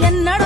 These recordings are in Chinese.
என்னடா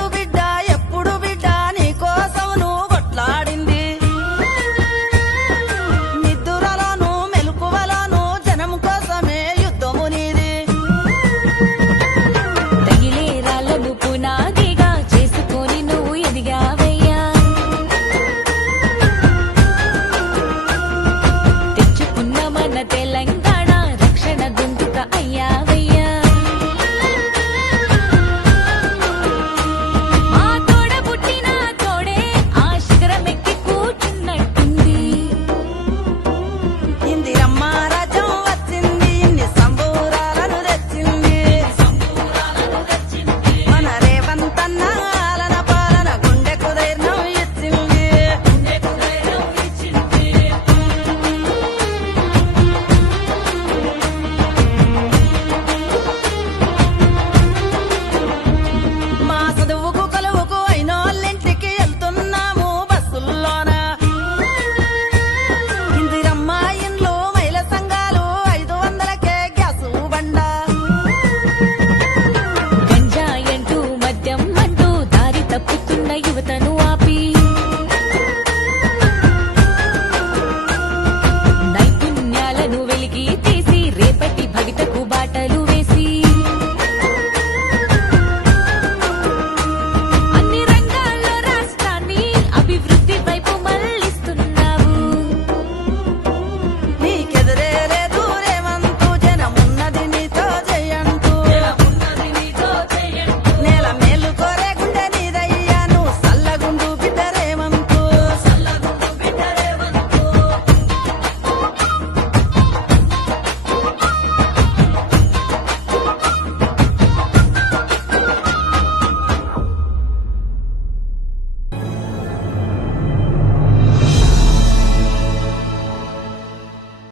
పాటలు